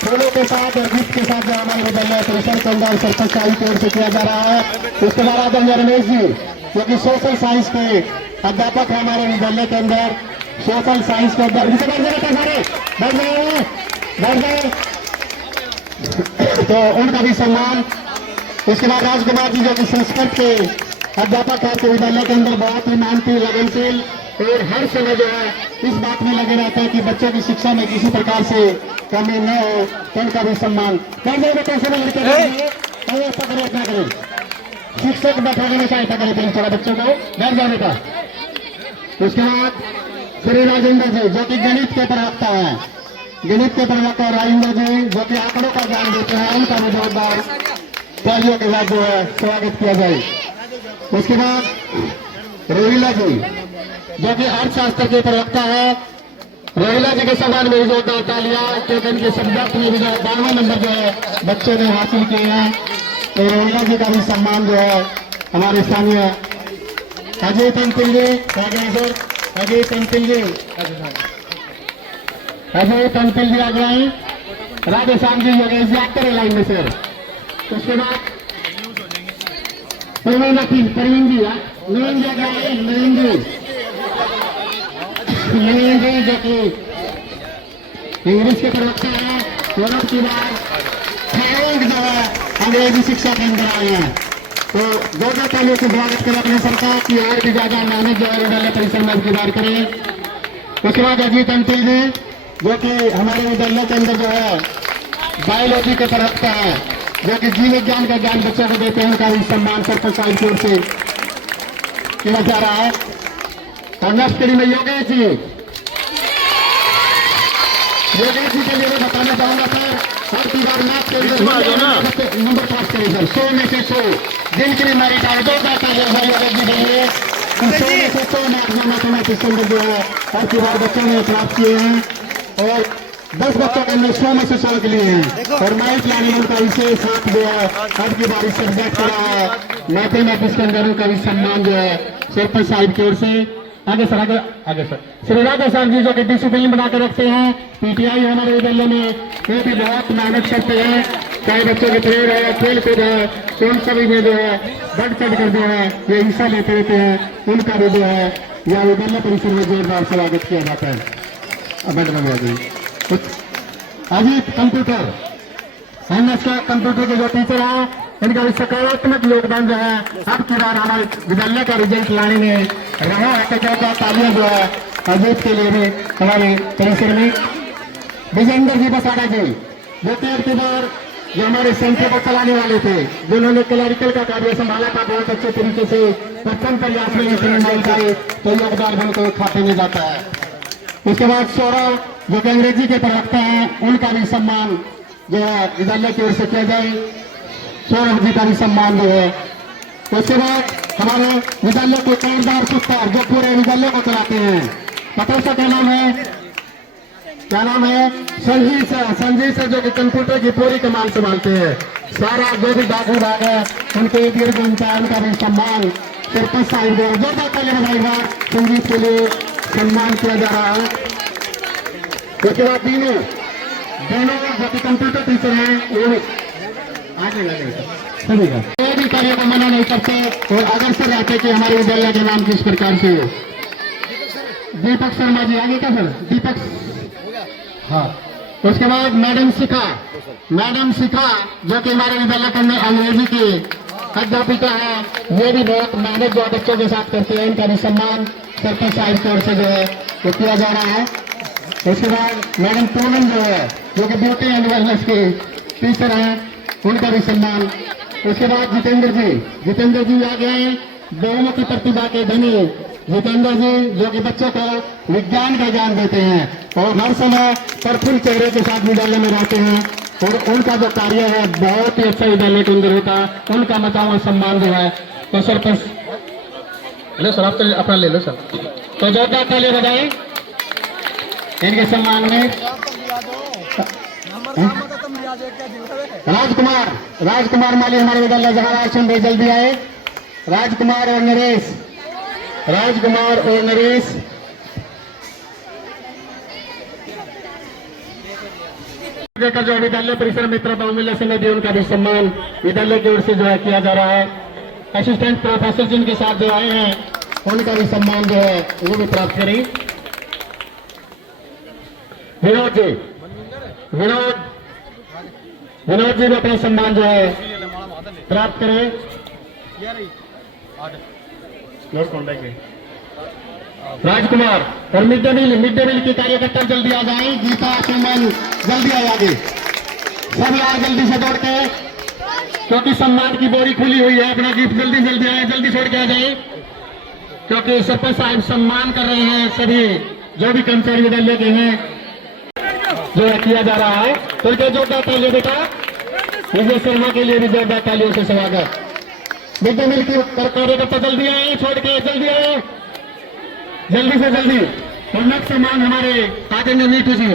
फूलों के साथ और गिफ्ट के साथ जो हमारे विद्यालय परिसर के अंदर सरपंच साहिब की ओर से किया जा रहा है। उसके बाद आदरणीय रमेश जी जो कि सोशल साइंस के अध्यापक है हमारे विद्यालय के अंदर, सोशल साइंस के तो उनका भी सम्मान। उसके बाद राजकुमार जी जो कि संस्कृत के अध्यापक है, तो विद्यालय के अंदर बहुत ही मेहनती लगनशील और हर समय जो है इस बात में लगे रहते हैं कि बच्चों की शिक्षा में किसी प्रकार से कमी न हो, तो उनका भी सम्मान कर देंगे। कैसे ऐसा करें इतना करें, शिक्षक बैठाने में सहायता करें प्लीज थोड़ा बच्चों को बैठ जाने का। उसके बाद श्री राजेंद्र जी जो कि गणित के प्रवक्ता है, गणित के प्रवक्ता राजेंद्र जी जो कि आंकड़ों का ज्ञान देते हैं, उनका भी जोरदार तालियों के साथ जो है स्वागत किया जाए। उसके बाद रोहिला जी जो कि अर्थशास्त्र के प्रवक्ता है, रोहिला जी के सम्मान में जोरदार तालियां, क्योंकि इनके सब्जेक्ट में भी जो 92 नंबर जो है बच्चों ने हासिल किए हैं, तो रोहिला जी का भी सम्मान जो है हमारे स्थानीय अजय पंतिल जी, अजय पंतिल जी, अजय पंतिल जी आ गए, राधेश्याम जी योगेश जी आते रहे लाइन में से। उसके बाद परवीन जी, नवीन जी आ गए, नवीन जी जो कि इंग्लिश के प्रवक्ता है, और की बार जो है अंग्रेजी शिक्षा के अंदर आए हैं, तो जोरदार तालियों से स्वागत करें अपने सरकार की और भी ज्यादा मेहनत जो है विद्यालय परिसर में की बार करें। उसके बाद अजीत अंतिल जी जो कि हमारे विद्यालय के अंदर जो है बायोलॉजी के प्रवक्ता है, जो कि जीव विज्ञान का ज्ञान बच्चों को देते हैं, उनका भी सम्मान सरपंच साहिब की ओर से किया जा रहा है। और नेक्स्ट कड़ी में योगेश जी के लिए मैं बताना चाहूंगा सर, हर की बार मैथ के नंबर पास करें सर, 100 में से 100 जिनके लिए मेरिट आए 2 योगेश जी के लिए 100 में से 100 मैथमेटिक्स के अंदर जो है हर की बार बच्चों ने प्राप्त किए हैं, और 10 बच्चों के अंदर 100 में से 100 के लिए हैं, और मैथ लाने उनका विशेष हाथ जो है हर की बार सब्जेक्ट करा है मैथमेटिक्स के अंदर, उनका भी सम्मान जो है सरपंच साहिब की ओर से। आगे सर, आगे सर, श्री राधेश्याम जी जो कि डिसिप्लिन बना के रखते हैं, पीटीआई हमारे विद्यालय में वो भी बहुत मेहनत करते हैं, चाहे बच्चों के प्रेयर है, खेल कूद है, तो उन सभी में जो है बढ़ चढ़ कर जो है ये हिस्सा लेते रहते हैं, उनका भी जो है यह विद्यालय परिसर में जोरदार स्वागत किया जाता है। अब अजीत कंप्यूटर एमएस का कंप्यूटर के जो टीचर है, इनका भी सकारात्मक योगदान जो है अब की बार हमारे विद्यालय का रिजल्ट लाने में रहा है। तो तालियां जो है अजीत के लिए भी हमारे परिसर में विजेंद्र जी बसाड़ा जी जो की बार जो हमारे सेंटर को चलाने वाले थे, जिन्होंने क्लरिकल का कार्य संभाला था बहुत अच्छे तरीके से, प्रथम प्रयास में मिल जाए तो योगदान उनको खाते में जाता है। उसके बाद सौरभ जो कि अंग्रेजी के प्रवक्ता हैं, उनका भी सम्मान जो है विद्यालय की ओर से किया जाए। सौरभ जी का भी सम्मान जो है। उसके बाद हमारे विद्यालय के कर्णधार सूत्रधार जो पूरे विद्यालय को चलाते हैं, पता उसका क्या नाम है? क्या नाम है? संजीव सर जो कि कंप्यूटर की पूरी कमान संभालते हैं। सारा जो भी डाक विभाग है उनके दीर्घ उनका भी सम्मान सरपंच साहिब को जोरदार ताली बजाएगा। संजीव के लिए सम्मान किया जा रहा है। उसके बाद दोनों जो कि कंप्यूटर टीचर हैं वो आगे लगे सभी का कोई भी कार्य को मना नहीं करते और अग्रसर रहते कि हमारे विद्यालय के नाम किस प्रकार से। दीपक शर्मा जी आगे क्या सर? दीपक, हाँ। उसके बाद मैडम शिखा जो कि हमारे विद्यालय के अंग्रेजी की अध्यापिका है, ये भी बहुत मेहनत जो बच्चों के साथ करते हैं। इनका भी सम्मान सरपंच साहिब की ओर से जो है वो किया जा रहा है। उसके बाद मैडम पूनम जो है जो कि ब्यूटी एंड वेलनेस के टीचर हैं, उनका भी सम्मान। उसके बाद जितेंद्र जी आ गए हैं, बहुमुखी प्रतिभा के धनी जितेंद्र जी जो कि बच्चों को विज्ञान का ज्ञान देते हैं और हर समय प्रफुल्ल चेहरे के साथ विद्यालय में रहते हैं और उनका जो कार्य है बहुत ही अच्छा विद्यालय के अंदर होता है। उनका मचावा सम्मान जो है तो सरपंच लो सर, आप तो अपना ले लो सर। तो जोरदार ताली बजाएं इनके सम्मान में। राजकुमार माली हमारे विद्यालय जहाँ सुन रहे, जल्दी आए। राजकुमार और नरेश देकर जो विद्यालय परिसर मित्र बहुमूल्य समय दिए, उनका भी सम्मान विद्यालय की ओर से जो है किया जा रहा है। असिस्टेंट प्रोफेसर जिनके साथ जो आए हैं उनका भी सम्मान जो है वो भी प्राप्त करें। विनोद जी भी अपना सम्मान जो है प्राप्त करें। राजकुमार और मिड डे मील के कार्यकर्ता जल्दी आ जाए। गीता सुमन जल्दी आए आगे, सब यार जल्दी से दौड़ के, क्योंकि सम्मान की बोरी खुली हुई है। अपना गिफ्ट जल्दी आए, जल्दी छोड़ के आ जाए, क्योंकि सरपंच साहब सम्मान कर रहे हैं सभी जो भी कर्मचारी विद्यालय के हैं जो किया जा रहा है। तो क्या जोरदार तालियां बेटा विजय शर्मा के लिए भी जोरदार तालियों से स्वागत। मिड डे मील की कार्यकर्ता जल्दी आए, छोड़ के जल्दी आए, जल्दी से जल्दी। उन्नत सम्मान हमारे राजेंद्र नीटू जी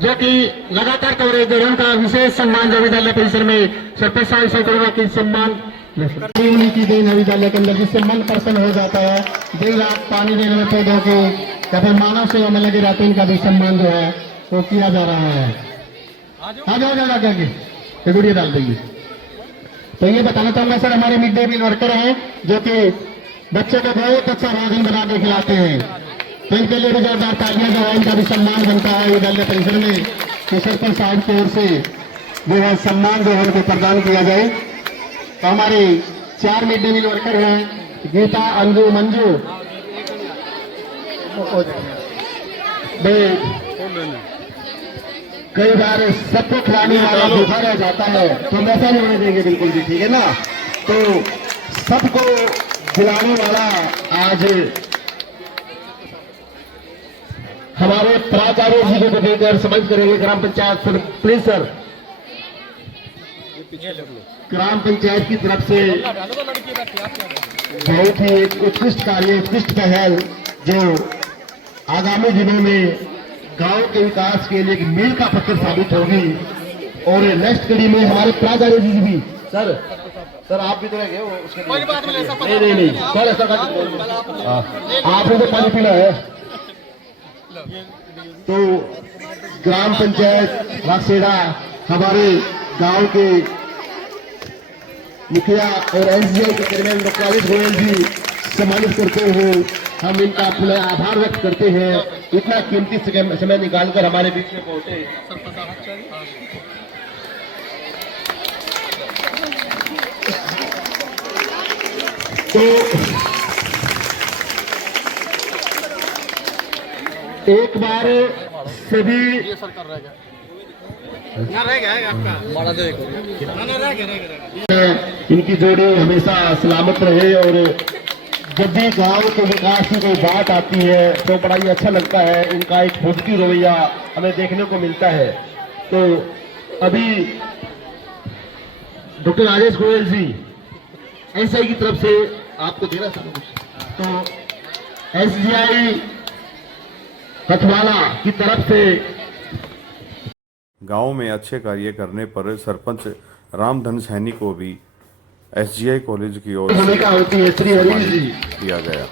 जो कि लगातार कवरेज दे रहे हैं, उनका विशेष सम्मान जो विद्यालय परिसर में सरपंच साहब से की सम्मान उन्हीं की देन है विद्यालय के अंदर, जिससे मन प्रसन्न हो जाता है। दिन रात पानी देने में पौधों को या फिर मानव सेवा में लगे रहते हैं, इनका भी सम्मान जो है वो किया जा रहा है। आ जाओ गुड़िया डाल देंगे। तो ये बताना चाहूंगा सर, हमारे मिड डे मील वर्कर हैं जो कि बच्चों को बहुत अच्छा भोजन बना के खिलाते हैं, तो इनके लिए भी जोरदार तालियां जो है, इनका भी सम्मान बनता है विद्यालय परिसर में। तो सरपंच साहब की ओर से जो है सम्मान जो है उनको प्रदान किया जाए। तो हमारे 4 मिड डे मील वर्कर हैं, गीता, अंजू, मंजू, कई बार सबको खिलाने वाला भूखा रह जाता है, तो हम ऐसा नहीं होने देंगे बिल्कुल भी, ठीक है ना। तो सबको खिलाने वाला आज हमारे प्राचार्य जी को देकर समझ करेंगे। ग्राम पंचायत सर, प्लीज सर, ग्राम पंचायत की तरफ से बहुत ही उत्कृष्ट कार्य, उत्कृष्ट पहल जो आगामी दिनों में गांव के विकास के लिए एक मील का पत्थर साबित होगी। और नेक्स्ट कड़ी में हमारे प्राचार्य जी भी सर आप भी तो रह गए हो उसके नहीं सर, ऐसा आपने तो पानी पीना है। तो ग्राम पंचायत रासेड़ा हमारे गांव के मुखिया और एसडीओ के चेयरमैन डॉक्टर गोयल जी सम्मानित करते हुए हम इनका अपना आभार व्यक्त करते हैं, इतना कीमती समय निकालकर हमारे बीच में पहुंचे। तो एक बार सभी इनकी जोड़ी हमेशा सलामत रहे और जब भी गांव के विकास की कोई बात आती है तो बड़ा ही अच्छा लगता है। इनका एक पॉजिटिव रवैया हमें देखने को मिलता है। तो अभी डॉक्टर राजेश गोयल जी एसआई की तरफ से आपको देना चाहूंगा कुछ। तो एसजीआई हथवाला की तरफ से गांव में अच्छे कार्य करने पर सरपंच रामधन सैनी को भी एसजीआई कॉलेज की ओर से भूमिका होती है। श्री हरीश जी किया गया।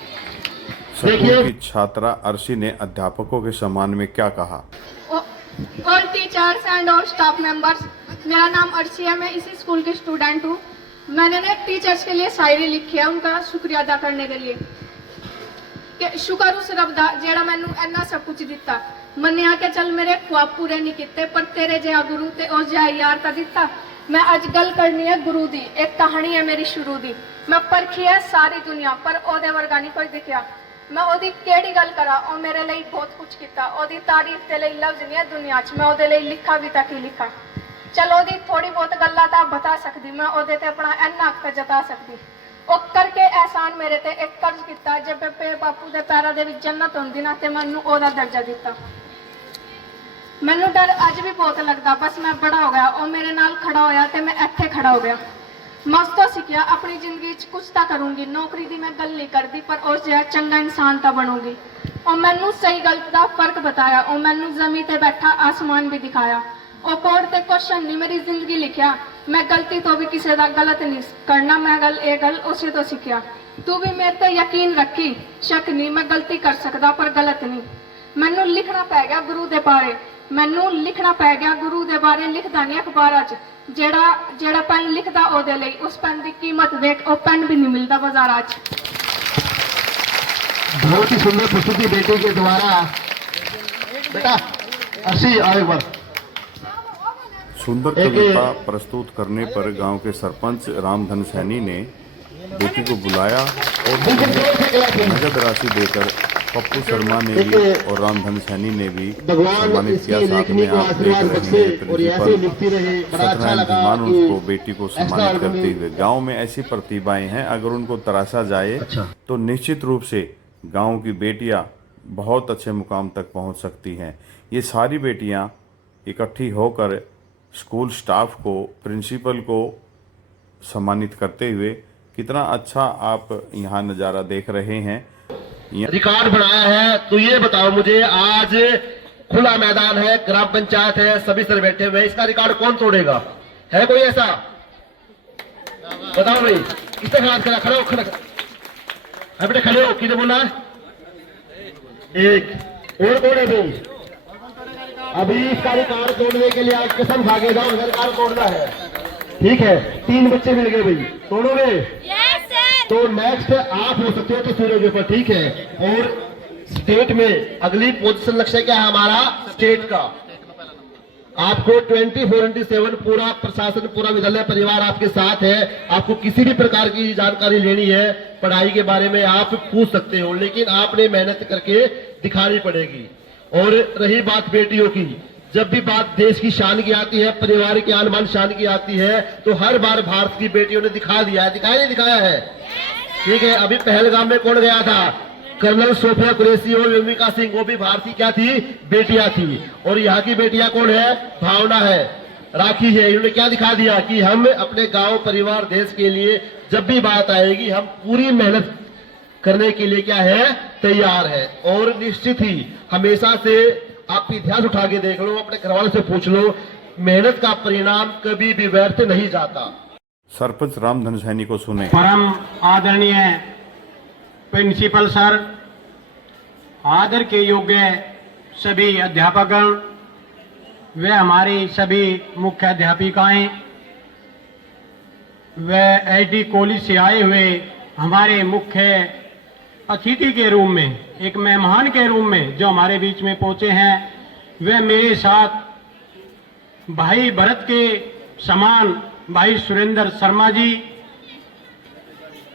स्कूल की छात्रा अर्शी ने अध्यापकों के सम्मान में क्या कहा? All teachers and all staff members, मेरा नाम अर्शी है, मैं इसी स्कूल की स्टूडेंट हूँ। मैंने ना टीचर्स के लिए शायरी लिखी है उनका शुक्रिया अदा करने के लिए कि शुक्र उस रब दा जेड़ा मैनू इन्ना सब कुछ दिता। मन्निया के चल मेरे ख्वाब पूरे नहीं किते पर तेरे जहा गुरु ते उस जहा यार ता दिता। मैं अज गल करनी है गुरु दी, एक कहानी है मेरी शुरू दी। मैं परखी है सारी दुनिया पर ओदे वर्गा नहीं कोई दिखया। मैं ओदी केड़ी गल करा, ओ मेरे लिए बहुत कुछ किया। ओदी तारीफ ते लिए लफ्ज नहीं है दुनिया च, मैं ओदे लिए लिखा भी तक ही लिखा। चलो ओदी थोड़ी बहुत गल्लां तां बता सकदी, मैं ओदे ते अपना इन्ना हक जता सकदी। ओ करके एहसान मेरे ते एक कर्ज किया, जब पे बापू दे पैरां दे विच जन्नत होंदी ना ते मैनू ओदा दर्जा दिता। मैनू डर अज भी बहुत लगता, बस मैं बड़ा हो गया। और मेरे नाल खड़ा होया ते मैं इत्थे खड़ा हो गया। मैं उस तो सीखिया अपनी जिंदगी च कुछ तो करूंगी। नौकरी दी मैं गल नहीं करती पर उस जगह चंगा इंसान तो बनूंगी। और मैनू सही गलत का फर्क बताया। और मैनू जमीन ते बैठा आसमान भी दिखाया। और बोर्ड ते क्वेश्चन नहीं मेरी जिंदगी लिखिया। मैं गलती तो भी किसी का गलत नहीं करना, मैं गल ए गल उसी तो सीखिया। तू भी मेरे ते यकीन रखी, शक नहीं मैं गलती कर सकता पर गलत नहीं। मैनू लिखना पै गया गुरु दे बारे, मैनू लिखना पै गया गुरु दे बारे। लिखदा नहीं अखबारां च, जेड़ा पेन लिखदा ओदे लई उस पेन की कीमत देख, ओ पेन भी नहीं मिलता बाजारां च। बहुत ही सुंदर प्रस्तुति बेटे के द्वारा। बेटा अर्शी आओ एक बार। सुंदर कविता प्रस्तुत करने पर गांव के सरपंच रामधन सैनी ने बेटी को बुलाया और नगद राशि देकर पप्पू शर्मा ने भी और रामधन सैनी ने भी सम्मानित किया। साथ में आप देख रहे हैं प्रिंसिपल सत्यनारायण धीमान उनको बेटी को सम्मानित करते हुए। गांव में ऐसी प्रतिभाएं हैं, अगर उनको तराशा जाए तो निश्चित रूप से गांव की बेटियां बहुत अच्छे मुकाम तक पहुंच सकती हैं। ये सारी बेटियां इकट्ठी होकर स्कूल स्टाफ को, प्रिंसिपल को सम्मानित करते हुए कितना अच्छा आप यहाँ नज़ारा देख रहे हैं। रिकॉर्ड बनाया है। तो ये बताओ मुझे, आज खुला मैदान है, ग्राम पंचायत है, सभी सर बैठे हुए, इसका रिकॉर्ड कौन तोड़ेगा? है कोई ऐसा? बताओ भाई, किसने हाथ करा? खड़े हो, खड़े बेटे, खड़े हो। किसने बोला? एक और कौन है भाई? अभी इसका रिकॉर्ड तोड़ने के लिए आप कसम खा के जाओ, रिकॉर्ड तोड़ना है। ठीक है, 3 बच्चे मिल गए भाई, तोड़ोगे? तो नेक्स्ट आप हो सकते हो तस्वीरों के ऊपर। ठीक है, और स्टेट में अगली पोजीशन लक्ष्य क्या है हमारा? स्टेट का आपको 24/7 पूरा प्रशासन, पूरा विद्यालय परिवार आपके साथ है। आपको किसी भी प्रकार की जानकारी लेनी है पढ़ाई के बारे में आप पूछ सकते हो, लेकिन आपने मेहनत करके दिखानी पड़ेगी। और रही बात बेटियों की, जब भी बात देश की शान की आती है, परिवार की आन बान शान की आती है, तो हर बार भारत की बेटियों ने दिखा दिया है। दिखाया नहीं दिखाया है? ठीक है, अभी पहलगाम में कौन गया था? कर्नल सोफिया कुरैशी और विमिका सिंह, वो भी भारतीय क्या थी? बेटियां थी। और यहाँ की बेटियां कौन है? भावना है, राखी है। इन्होंने क्या दिखा दिया कि हम अपने गांव, परिवार, देश के लिए जब भी बात आएगी हम पूरी मेहनत करने के लिए क्या है? तैयार है। और निश्चित ही हमेशा से आप इतिहास उठा के देख लो, अपने घर वालों से पूछ लो, मेहनत का परिणाम कभी भी व्यर्थ नहीं जाता। सरपंच रामधन सैनी को सुने। परम आदरणीय प्रिंसिपल सर, आदर के योग्य सभी अध्यापकगण व हमारी सभी मुख्य अध्यापिकाएं व एसडी कॉलेज से आए हुए हमारे मुख्य अतिथि के रूप में, एक मेहमान के रूप में जो हमारे बीच में पहुंचे हैं, वे मेरे साथ भाई भरत के समान भाई सुरेंद्र शर्मा जी,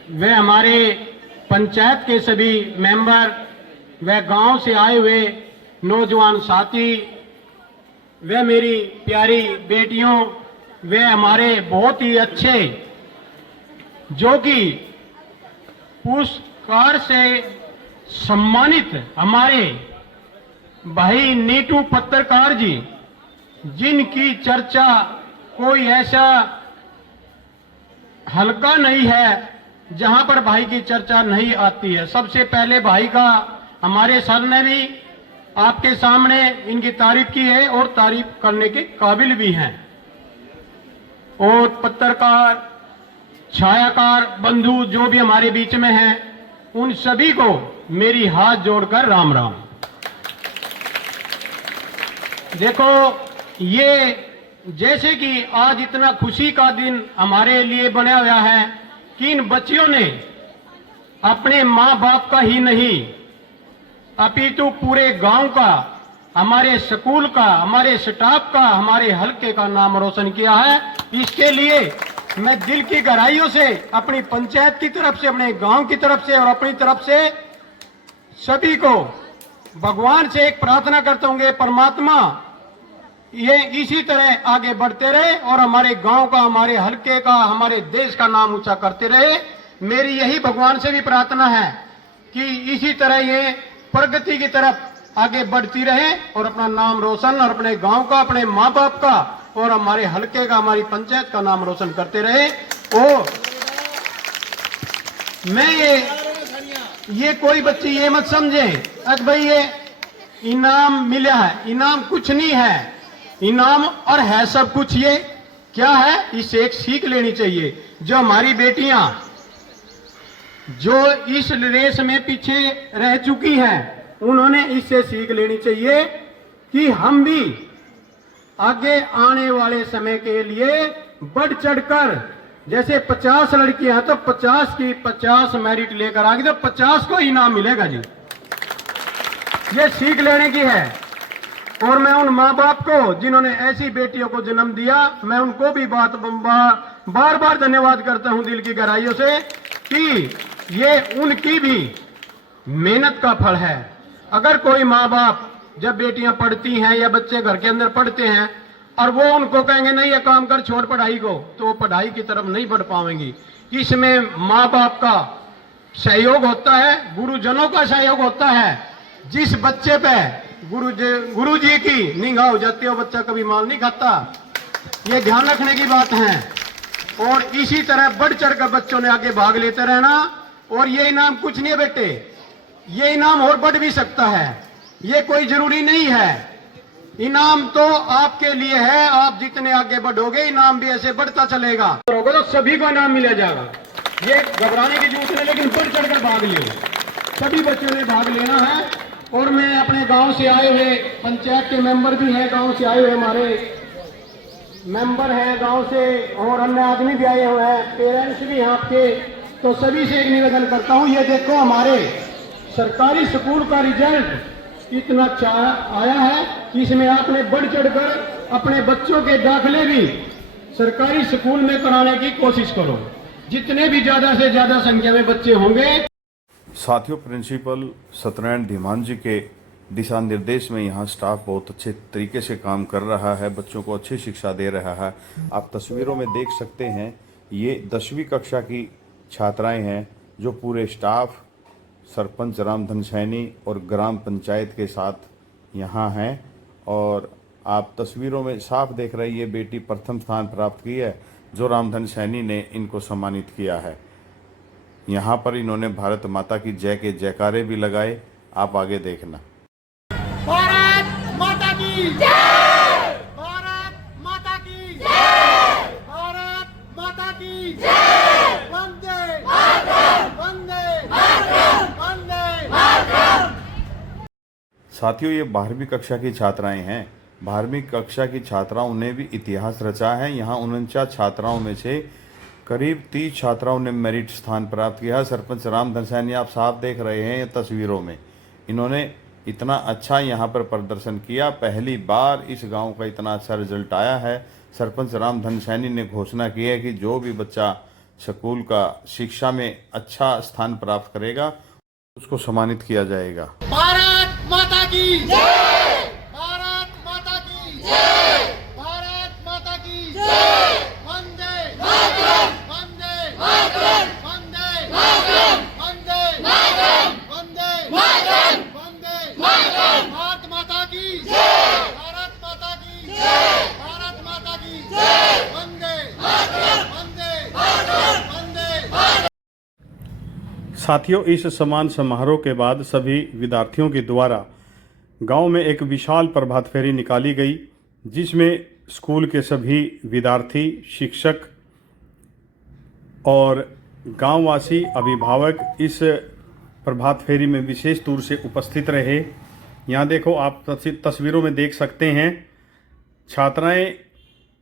वे हमारे पंचायत के सभी मेंबर, वे गांव से आए हुए नौजवान साथी, वे मेरी प्यारी बेटियों, वे हमारे बहुत ही अच्छे जो कि पुरस्कार से सम्मानित हमारे भाई नीटू पत्रकार जी, जिनकी चर्चा कोई ऐसा हल्का नहीं है जहां पर भाई की चर्चा नहीं आती है। सबसे पहले भाई का हमारे सर ने भी आपके सामने इनकी तारीफ की है और तारीफ करने के काबिल भी हैं। और पत्रकार, छायाकार बंधु जो भी हमारे बीच में हैं, उन सभी को मेरी हाथ जोड़कर राम राम। देखो, ये जैसे कि आज इतना खुशी का दिन हमारे लिए बना हुआ है कि इन बच्चियों ने अपने माँ बाप का ही नहीं अपितु पूरे गांव का, हमारे स्कूल का, हमारे स्टाफ का, हमारे हलके का नाम रोशन किया है। इसके लिए मैं दिल की गहराइयों से अपनी पंचायत की तरफ से, अपने गांव की तरफ से और अपनी तरफ से सभी को भगवान से एक प्रार्थना करता हूँ, परमात्मा ये इसी तरह आगे बढ़ते रहे और हमारे गांव का, हमारे हलके का, हमारे देश का नाम ऊंचा करते रहे। मेरी यही भगवान से भी प्रार्थना है कि इसी तरह ये प्रगति की तरफ आगे बढ़ती रहे और अपना नाम रोशन और अपने गांव का, अपने माँ बाप का और हमारे हलके का, हमारी पंचायत का नाम रोशन करते रहे। और मैं ये कोई बच्ची ये मत समझे कि भाई ये इनाम मिला है, इनाम कुछ नहीं है। इनाम और है सब कुछ। ये क्या है, इससे एक सीख लेनी चाहिए। जो हमारी बेटियां जो इस रेस में पीछे रह चुकी हैं, उन्होंने इससे सीख लेनी चाहिए कि हम भी आगे आने वाले समय के लिए बढ़ चढ़कर, जैसे 50 लड़कियां तो 50 की 50 मेरिट लेकर आगे तो 50 को इनाम मिलेगा जी। ये सीख लेने की है। और मैं उन माँ बाप को जिन्होंने ऐसी बेटियों को जन्म दिया, मैं उनको भी बार बार धन्यवाद करता हूं दिल की गहराइयों से कि ये उनकी भी मेहनत का फल है। अगर कोई माँ बाप जब बेटियां पढ़ती हैं या बच्चे घर के अंदर पढ़ते हैं और वो उनको कहेंगे नहीं ये काम कर, छोड़ पढ़ाई को, तो वो पढ़ाई की तरफ नहीं बढ़ पाएंगी। इसमें माँ बाप का सहयोग होता है, गुरुजनों का सहयोग होता है। जिस बच्चे पे गुरु जी की निगाह हो जाती है, वो बच्चा कभी माल नहीं खाता। ये ध्यान रखने की बात है। और इसी तरह बढ़ चढ़कर बच्चों ने आगे भाग लेते रहना। और ये इनाम कुछ नहीं है बेटे, ये इनाम और बढ़ भी सकता है, ये कोई जरूरी नहीं है। इनाम तो आपके लिए है, आप जितने आगे बढ़ोगे इनाम भी ऐसे बढ़ता चलेगा। तो सभी को इनाम मिला जाएगा, ये घबराने की जरूरत नहीं, लेकिन बढ़ चढ़कर भाग लियो। सभी बच्चों ने भाग लेना है। और मैं अपने गांव से आए हुए, पंचायत के मेंबर भी हैं, गांव से आए हुए हमारे मेंबर हैं गांव से, और अन्य आदमी भी आए हुए हैं, पेरेंट्स भी हैं आपके, तो सभी से एक निवेदन करता हूं, ये देखो हमारे सरकारी स्कूल का रिजल्ट इतना अच्छा आया है कि इसमें आपने बढ़ चढ़कर अपने बच्चों के दाखिले भी सरकारी स्कूल में कराने की कोशिश करो। जितने भी ज्यादा से ज्यादा संख्या में बच्चे होंगे। साथियों, प्रिंसिपल सत्यनारायण धीमान जी के दिशा निर्देश में यहाँ स्टाफ बहुत अच्छे तरीके से काम कर रहा है, बच्चों को अच्छी शिक्षा दे रहा है। आप तस्वीरों में देख सकते हैं, ये 10वीं कक्षा की छात्राएं हैं जो पूरे स्टाफ, सरपंच रामधन सैनी और ग्राम पंचायत के साथ यहाँ हैं। और आप तस्वीरों में साफ देख रहे हैं, ये बेटी प्रथम स्थान प्राप्त की है जो रामधन सैनी ने इनको सम्मानित किया है। यहाँ पर इन्होंने भारत माता की जय के जयकारे भी लगाए। आप आगे देखना। भारत माता की जय, भारत माता की जय, भारत माता की जय, वंदे मातरम, वंदे मातरम, वंदे मातरम। साथियों, ये 12वीं कक्षा की छात्राएं हैं। 12वीं कक्षा की छात्राओं ने भी इतिहास रचा है। यहाँ 49 छात्राओं में से करीब 30 छात्राओं ने मेरिट स्थान प्राप्त किया। सरपंच रामधन सैनी आप साफ देख रहे हैं ये तस्वीरों में, इन्होंने इतना अच्छा यहाँ पर प्रदर्शन किया। पहली बार इस गांव का इतना अच्छा रिजल्ट आया है। सरपंच रामधन सैनी ने घोषणा की है कि जो भी बच्चा स्कूल का शिक्षा में अच्छा स्थान प्राप्त करेगा उसको सम्मानित किया जाएगा। भारत माता की जय, भारत माता की जय, भारत माता की जय, वंदे मातरम, वंदे मातरम, वंदे मातरम, वंदे मातरम, वंदे मातरम, वंदे मातरम, भारत माता की जय, भारत माता की जय, भारत माता की जय, वंदे मातरम, वंदे मातरम, वंदे मातरम। साथियों, इस सम्मान समारोह के बाद सभी विद्यार्थियों के द्वारा गांव में एक विशाल प्रभात फेरी निकाली गई, जिसमें स्कूल के सभी विद्यार्थी, शिक्षक और गांववासी, अभिभावक इस प्रभात फेरी में विशेष तौर से उपस्थित रहे। यहाँ देखो, आप तस्वीरों में देख सकते हैं, छात्राएं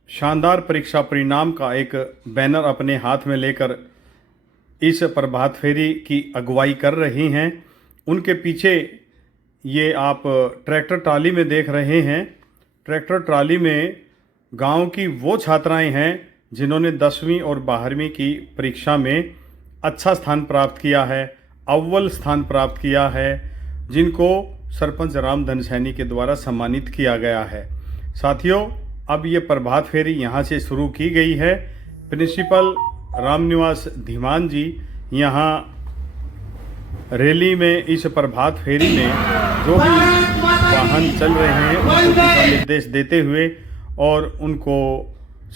शानदार परीक्षा परिणाम का एक बैनर अपने हाथ में लेकर इस प्रभात फेरी की अगुवाई कर रही हैं। उनके पीछे ये आप ट्रैक्टर ट्राली में देख रहे हैं। ट्रैक्टर ट्राली में गांव की वो छात्राएं हैं जिन्होंने 10वीं और 12वीं की परीक्षा में अच्छा स्थान प्राप्त किया है, अव्वल स्थान प्राप्त किया है, जिनको सरपंच रामधन सैनी के द्वारा सम्मानित किया गया है। साथियों, अब ये प्रभात फेरी यहाँ से शुरू की गई है। प्रिंसिपल रामनिवास धीमान जी यहाँ रैली में, इस प्रभात फेरी में जो भी वाहन चल रहे हैं उनको दिशा निर्देश देते हुए और उनको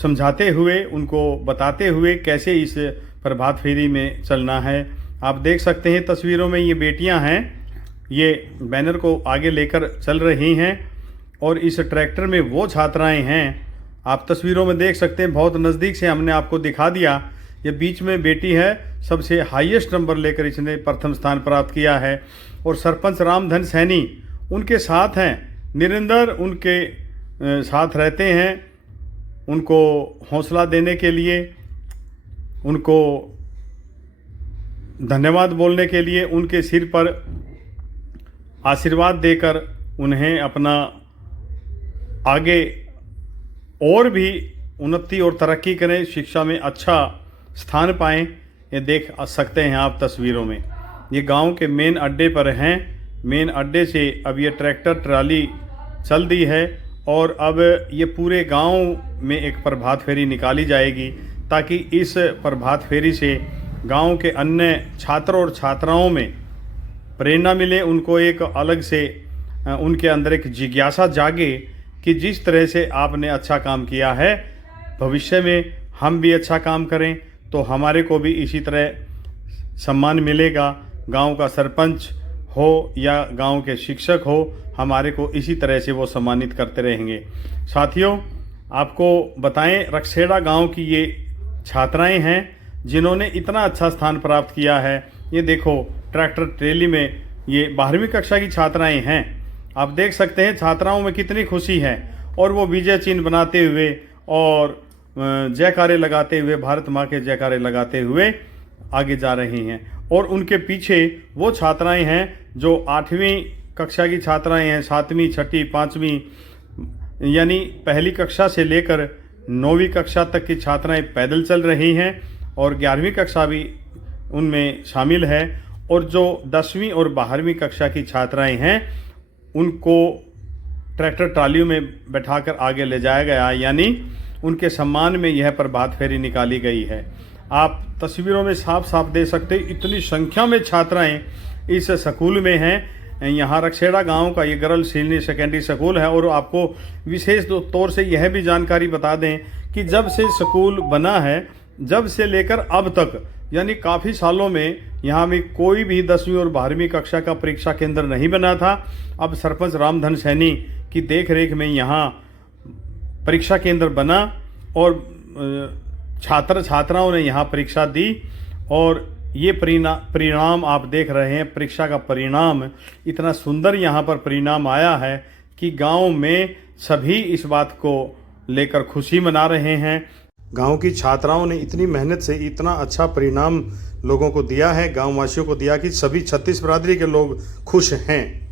समझाते हुए, उनको बताते हुए कैसे इस प्रभात फेरी में चलना है। आप देख सकते हैं तस्वीरों में, ये बेटियां हैं, ये बैनर को आगे लेकर चल रही हैं और इस ट्रैक्टर में वो छात्राएं हैं, आप तस्वीरों में देख सकते हैं। बहुत नज़दीक से हमने आपको दिखा दिया। ये बीच में बेटी है, सबसे हाईएस्ट नंबर लेकर इसने प्रथम स्थान प्राप्त किया है और सरपंच रामधन सैनी उनके साथ हैं, निरंतर उनके साथ रहते हैं, उनको हौसला देने के लिए, उनको धन्यवाद बोलने के लिए, उनके सिर पर आशीर्वाद देकर उन्हें अपना आगे और भी उन्नति और तरक्की करें, शिक्षा में अच्छा स्थान पाएं। ये देख सकते हैं आप तस्वीरों में, ये गांव के मेन अड्डे पर हैं। मेन अड्डे से अब ये ट्रैक्टर ट्राली चल दी है और अब ये पूरे गांव में एक प्रभात फेरी निकाली जाएगी, ताकि इस प्रभात फेरी से गांव के अन्य छात्रों और छात्राओं में प्रेरणा मिले, उनको एक अलग से उनके अंदर एक जिज्ञासा जागे कि जिस तरह से आपने अच्छा काम किया है, भविष्य में हम भी अच्छा काम करें तो हमारे को भी इसी तरह सम्मान मिलेगा। गांव का सरपंच हो या गांव के शिक्षक हो, हमारे को इसी तरह से वो सम्मानित करते रहेंगे। साथियों, आपको बताएं, रखसेड़ा गांव की ये छात्राएं हैं जिन्होंने इतना अच्छा स्थान प्राप्त किया है। ये देखो, ट्रैक्टर ट्रेली में ये 12वीं कक्षा की छात्राएं हैं। आप देख सकते हैं छात्राओं में कितनी खुशी है और वो विजय चिन्ह बनाते हुए और जयकारे लगाते हुए, भारत माँ के जयकारे लगाते हुए आगे जा रही हैं। और उनके पीछे वो छात्राएं हैं जो 8वीं कक्षा की छात्राएं हैं, 7वीं, 6ठी, 5वीं, यानी पहली कक्षा से लेकर 9वीं कक्षा तक की छात्राएं पैदल चल रही हैं और 11वीं कक्षा भी उनमें शामिल है। और जो 10वीं और 12वीं कक्षा की छात्राएं हैं उनको ट्रैक्टर ट्रालियों में बैठाकर आगे ले जाया गया, यानी उनके सम्मान में यह प्रभात फेरी निकाली गई है। आप तस्वीरों में साफ साफ देख सकते हैं, इतनी संख्या में छात्राएं इस स्कूल में हैं। यहाँ रखसेड़ा गांव का ये गर्ल्स सीनियर सेकेंडरी स्कूल है। और आपको विशेष तौर से यह भी जानकारी बता दें कि जब से स्कूल बना है, जब से लेकर अब तक, यानी काफ़ी सालों में यहाँ में कोई भी 10वीं और 12वीं कक्षा का परीक्षा केंद्र नहीं बना था। अब सरपंच रामधन सैनी की देखरेख में यहाँ परीक्षा केंद्र बना और छात्र छात्राओं ने यहाँ परीक्षा दी और ये परिणाम आप देख रहे हैं। परीक्षा का परिणाम इतना सुंदर यहाँ पर परिणाम आया है कि गांव में सभी इस बात को लेकर खुशी मना रहे हैं। गांव की छात्राओं ने इतनी मेहनत से इतना अच्छा परिणाम लोगों को दिया है, गांववासियों को दिया कि सभी 36 बिरादरी के लोग खुश हैं।